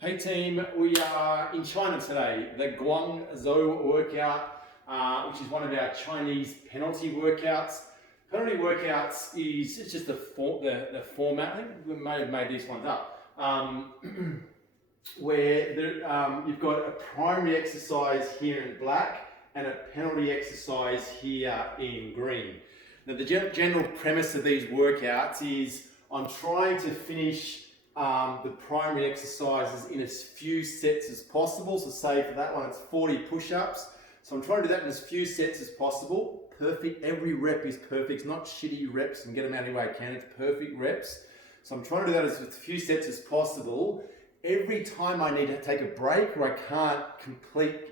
Hey team, we are in China today, the Guangzhou workout, which is one of our Chinese penalty workouts. Penalty workouts is it's just the format. I think we may have made these ones up, where you've got a primary exercise here in black and a penalty exercise here in green. Now the general premise of these workouts is I'm trying to finish the primary exercises in as few sets as possible. So say for that one, it's 40 push-ups. So I'm trying to do that in as few sets as possible. Perfect, every rep is perfect. It's not shitty reps and get them out any way I can. It's perfect reps. So I'm trying to do that as few sets as possible. Every time I need to take a break or I can't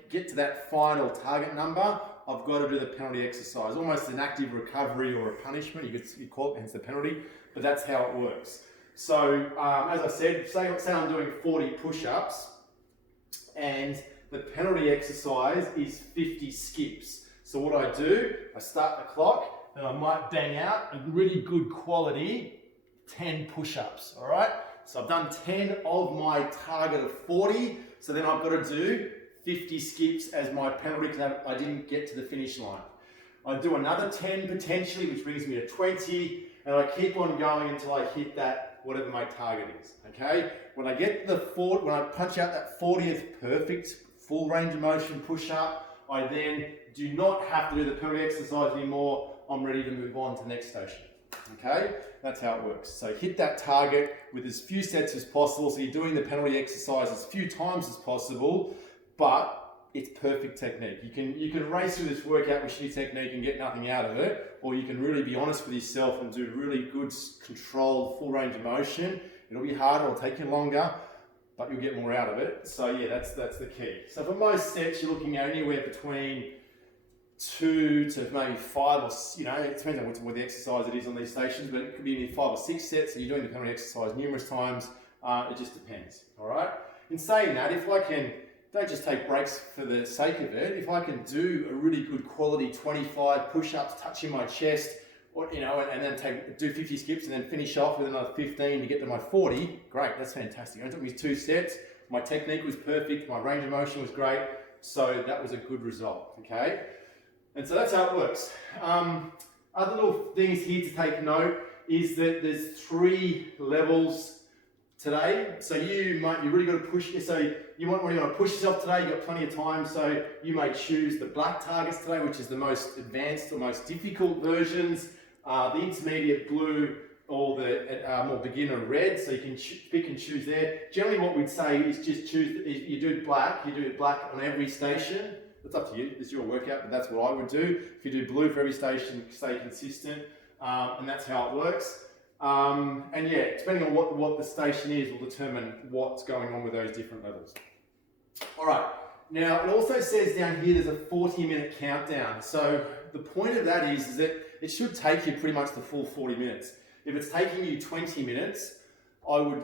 get to that final target number, I've got to do the penalty exercise. Almost an active recovery or a punishment, you call it, hence the penalty, but that's how it works. So, as I said, say I'm doing 40 push-ups and the penalty exercise is 50 skips. So what I do, I start the clock and I might bang out a really good quality 10 push-ups, all right? So I've done 10 of my target of 40, so then I've got to do 50 skips as my penalty because I didn't get to the finish line. I do another 10 potentially, which brings me to 20, and I keep on going until I hit that whatever my target is, okay? When I punch out that 40th perfect full range of motion push-up, I then do not have to do the penalty exercise anymore. I'm ready to move on to the next station, okay? That's how it works. So hit that target with as few sets as possible. So you're doing the penalty exercise as few times as possible, but it's perfect technique. You can race through this workout with shitty technique and get nothing out of it, or you can really be honest with yourself and do really good, controlled, full range of motion. It'll be harder, it'll take you longer, but you'll get more out of it. So yeah, that's the key. So for most sets, you're looking at anywhere between 2 to maybe 5 or, it depends on what the exercise it is on these stations, but it could be 5 or 6 sets, and you're doing the penalty exercise numerous times. It just depends, all right? In saying that, if I can, don't just take breaks for the sake of it. If I can do a really good quality 25 push-ups touching my chest, or, and then do 50 skips and then finish off with another 15 to get to my 40, great, that's fantastic. It took me 2 sets. My technique was perfect. My range of motion was great. So that was a good result, okay? And so that's how it works. Other little things here to take note is that there's 3 levels today. So you really got to push. So you want to push yourself today. You've got plenty of time. So you may choose the black targets today, which is the most advanced or most difficult versions. The intermediate blue or the more beginner red. So you can pick and choose there. Generally, what we'd say is just you do black. You do black on every station. It's up to you. It's your workout, but that's what I would do. If you do blue for every station, stay consistent, and that's how it works. And yeah, depending on what the station is will determine what's going on with those different levels. All right, now it also says down here there's a 40-minute countdown. So the point of that is that it should take you pretty much the full 40 minutes. If it's taking you 20 minutes, I would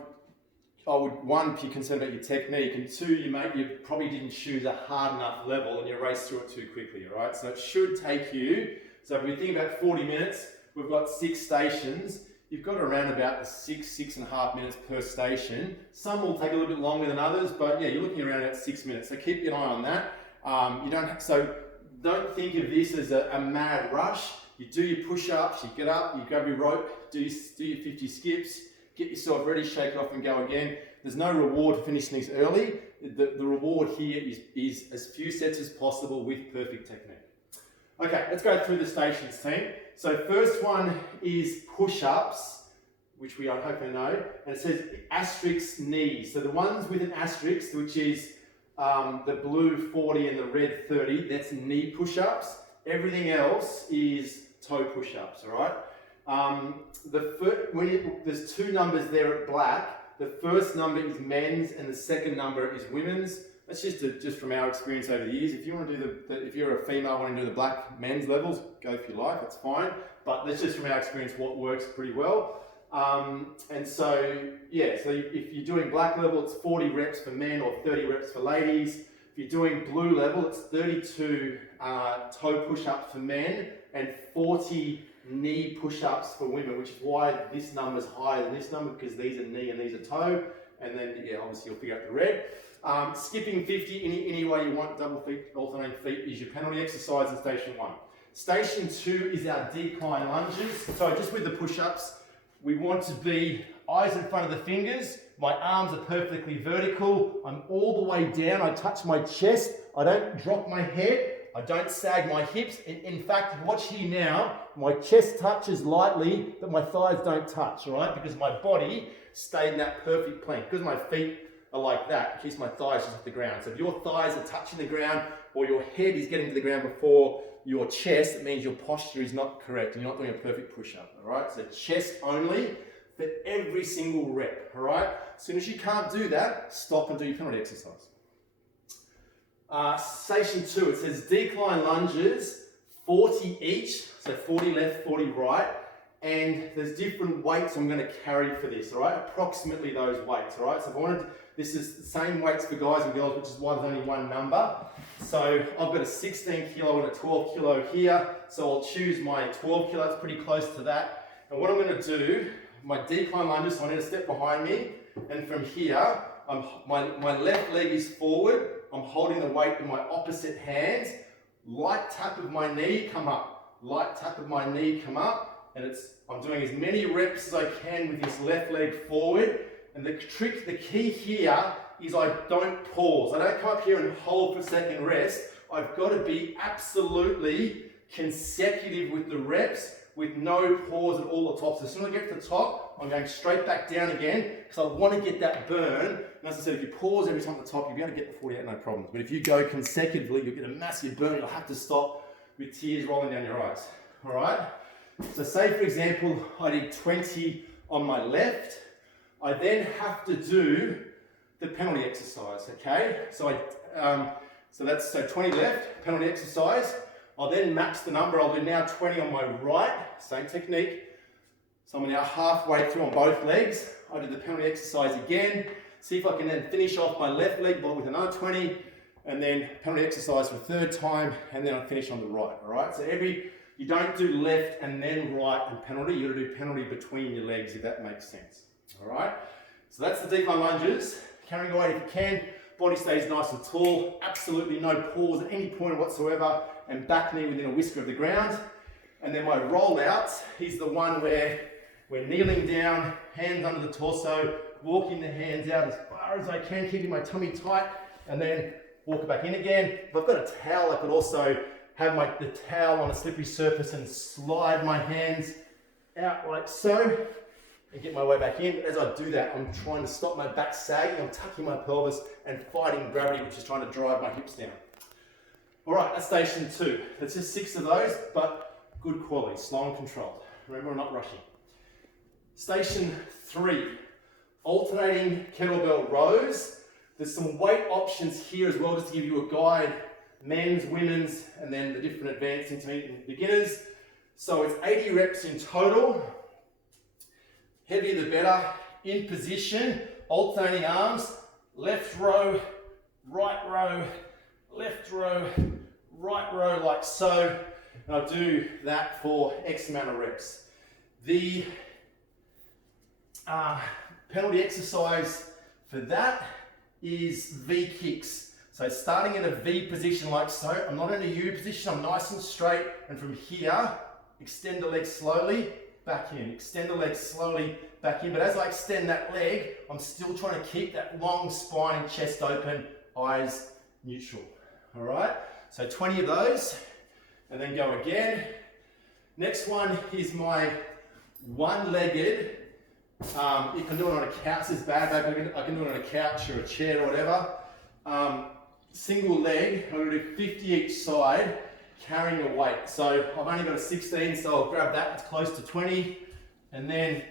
one, be concerned about your technique, and 2, you probably didn't choose a hard enough level and you raced through it too quickly, all right? So it should take you, so if we think about 40 minutes, we've got 6 stations. You've got around about the 6.5 minutes per station. Some will take a little bit longer than others, but yeah, you're looking around at 6 minutes. So keep an eye on that. So don't think of this as a mad rush. You do your push-ups, you get up, you grab your rope, do your 50 skips, get yourself ready, shake it off and go again. There's no reward for finishing these early. The reward here is as few sets as possible with perfect technique. Okay, let's go through the stations, team. So first one is push-ups, which we are hoping to know, and it says asterisk knees. So the ones with an asterisk, which is the blue 40 and the red 30, that's knee push-ups. Everything else is toe push-ups, all right? There's 2 numbers there at black. The first number is men's and the second number is women's. That's just from our experience over the years. If you want to do if you're a female wanting to do the black men's levels, go for your life, that's fine. But that's just from our experience what works pretty well. And so, yeah, so if you're doing black level, it's 40 reps for men or 30 reps for ladies. If you're doing blue level, it's 32 toe push-ups for men and 40 knee push-ups for women, which is why this number's higher than this number, because these are knee and these are toe. and then yeah, obviously you'll figure out the red. Skipping 50 any way you want, double feet, alternating feet is your penalty exercise in station 1. Station 2 is our decline lunges. So just with the push-ups, we want to be eyes in front of the fingers. My arms are perfectly vertical. I'm all the way down. I touch my chest. I don't drop my head. I don't sag my hips. In fact, watch here now. My chest touches lightly, but my thighs don't touch, all right? Because my body stayed in that perfect plank. Because my feet are like that, it keeps my thighs just off the ground. So if your thighs are touching the ground or your head is getting to the ground before your chest, it means your posture is not correct and you're not doing a perfect push-up, all right? So chest only for every single rep, all right? As soon as you can't do that, stop and do your penalty exercise. Station 2, it says decline lunges, 40 each, so 40 left, 40 right, and there's different weights I'm going to carry for this, all right? Approximately those weights, all right? So if I wanted, this is the same weights for guys and girls, which is why there's only one number. So I've got a 16 kilo and a 12 kilo here, so I'll choose my 12 kilo, it's pretty close to that. And what I'm going to do, my decline lunges, so I need to step behind me, and from here, my left leg is forward, I'm holding the weight in my opposite hands, light tap of my knee, come up, light tap of my knee, come up, and I'm doing as many reps as I can with this left leg forward. And the trick, the key here is I don't pause. I don't come up here and hold for a second rest. I've got to be absolutely consecutive with the reps with no pause at all at the top. So as soon as I get to the top, I'm going straight back down again because I want to get that burn. And as I said, if you pause every time at the top, you'll be able to get the 48, no problems. But if you go consecutively, you'll get a massive burn. You'll have to stop with tears rolling down your eyes. All right? So say, for example, I did 20 on my left. I then have to do the penalty exercise, okay? So that's 20 left, penalty exercise. I'll then match the number. I'll do now 20 on my right, same technique. So I'm now halfway through on both legs. I do the penalty exercise again. See if I can then finish off my left leg with another 20, and then penalty exercise for a third time, and then I finish on the right, all right? So you don't do left and then right and penalty. You got to do penalty between your legs, if that makes sense. All right, so that's the decline lunges. Carrying away if you can, body stays nice and tall, absolutely no pause at any point whatsoever, and back knee within a whisker of the ground. And then my rollout is the one where we're kneeling down, hands under the torso, walking the hands out as far as I can, keeping my tummy tight, and then walk it back in again. If I've got a towel, I could also have the towel on a slippery surface and slide my hands out like so, and get my way back in. But as I do that, I'm trying to stop my back sagging, I'm tucking my pelvis and fighting gravity, which is trying to drive my hips down. All right, that's station 2. That's just 6 of those, but good quality, slow and controlled. Remember, I'm not rushing. Station 3, alternating kettlebell rows. There's some weight options here as well, just to give you a guide, men's, women's, and then the different advanced, intermediate, and beginners. So it's 80 reps in total. Heavier the better. In position, alternating arms, left row, right row, left row, right row, like so. And I'll do that for X amount of reps. The penalty exercise for that is V kicks. So starting in a V position like so, I'm not in a U position, I'm nice and straight, and from here, extend the leg slowly, back in, extend the leg slowly, back in. But as I extend that leg, I'm still trying to keep that long spine and chest open, eyes neutral. All right, so 20 of those, and then go again. Next one is my one-legged, you can do it on a couch, this bad back, I can do it on a couch or a chair or whatever. Single leg, I'm going to do 50 each side, carrying a weight. So I've only got a 16, so I'll grab that, it's close to 20, and then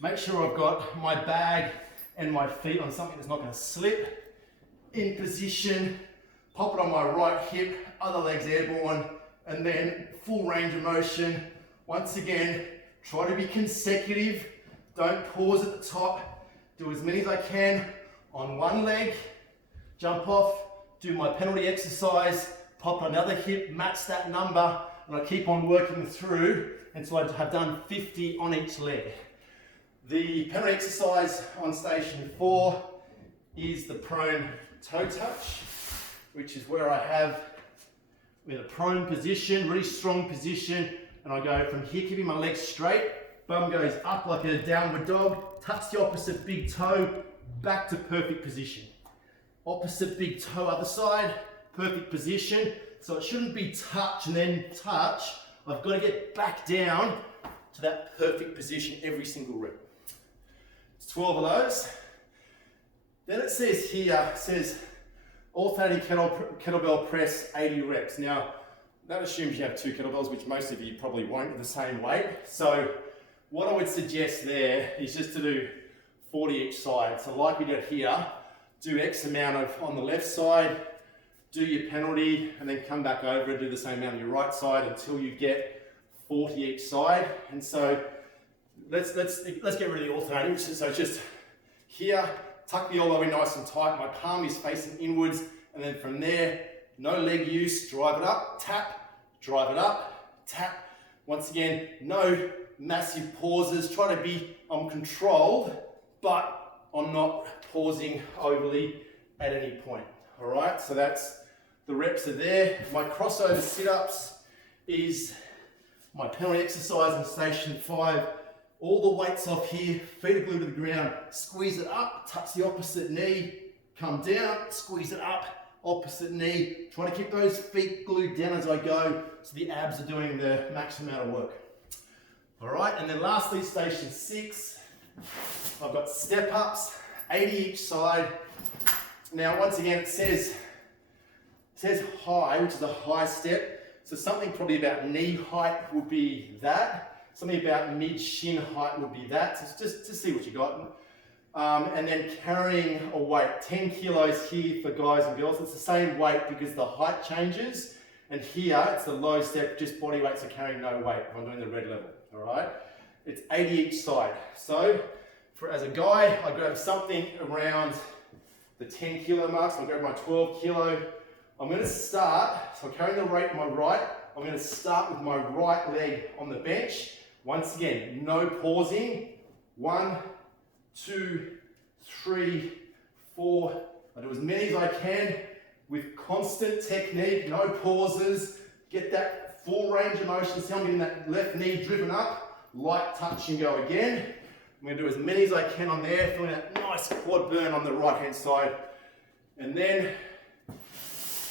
make sure I've got my bag and my feet on something that's not going to slip. In position, pop it on my right hip, other leg's airborne, and then full range of motion. Once again, try to be consecutive, don't pause at the top, do as many as I can on one leg, jump off, do my penalty exercise, pop another hip, match that number, and I keep on working through until I have done 50 on each leg. The penalty exercise on station 4 is the prone toe touch, which is where I have in a prone position, really strong position, and I go from here, keeping my legs straight, bum goes up like a downward dog, touch the opposite big toe, back to perfect position. Opposite big toe, other side, perfect position. So it shouldn't be touch and then touch. I've got to get back down to that perfect position every single rep. It's 12 of those. Then it says here, it says alternating kettlebell press 80 reps. Now, that assumes you have 2 kettlebells, which most of you probably won't at the same weight. So what I would suggest there is just to do 40 each side. So like we did here, do X amount of on the left side, do your penalty, and then come back over and do the same amount on your right side until you get 40 each side. And so let's get rid of the alternating. So just here, tuck the elbow in nice and tight. My palm is facing inwards, and then from there, no leg use. Drive it up, tap, drive it up, tap. Once again, no massive pauses. Try to be controlled, but I'm not pausing overly at any point. All right, so that's the reps are there. My crossover sit-ups is my penalty exercise in station 5. All the weights off here, feet are glued to the ground. Squeeze it up, touch the opposite knee, come down, squeeze it up, opposite knee. Try to keep those feet glued down as I go so the abs are doing the maximum amount of work. All right, and then lastly, station 6, I've got step-ups, 80 each side. Now, once again, it says high, which is a high step. So something probably about knee height would be that. Something about mid-shin height would be that. So just to see what you got. And then carrying a weight, 10 kilos here for guys and girls. It's the same weight because the height changes. And here, it's the low step, just body weight, so carrying no weight. I'm doing the red level, all right? It's 80 each side. So as a guy, I grab something around the 10 kilo mark, so I'll grab my 12 kilo. I'm going to start, so I'm carrying the weight on my right. I'm going to start with my right leg on the bench. Once again, no pausing. 1, 2, 3, 4. I do as many as I can with constant technique, no pauses. Get that full range of motion. See, I'm getting that left knee driven up. Light touch and go again. I'm going to do as many as I can on there, feeling that nice quad burn on the right-hand side. And then,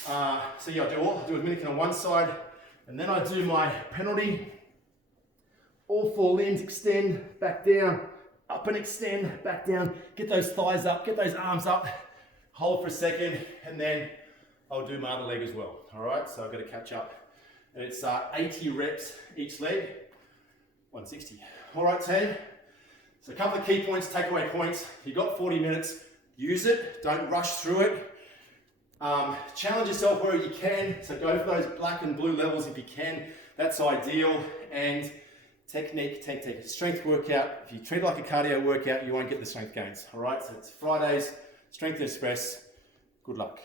so yeah, I do as many as I can on one side, and then I do my penalty. All 4 limbs extend, back down, up and extend, back down. Get those thighs up, get those arms up. Hold for a second, and then I'll do my other leg as well. All right, so I've got to catch up. And it's 80 reps each leg, 160. All right, team. So a couple of key points, takeaway points. You've got 40 minutes, use it, don't rush through it. Challenge yourself where you can, so go for those black and blue levels if you can, that's ideal. And technique. Strength workout, if you treat it like a cardio workout, you won't get the strength gains. All right, so it's Fridays, Strength and Express, good luck.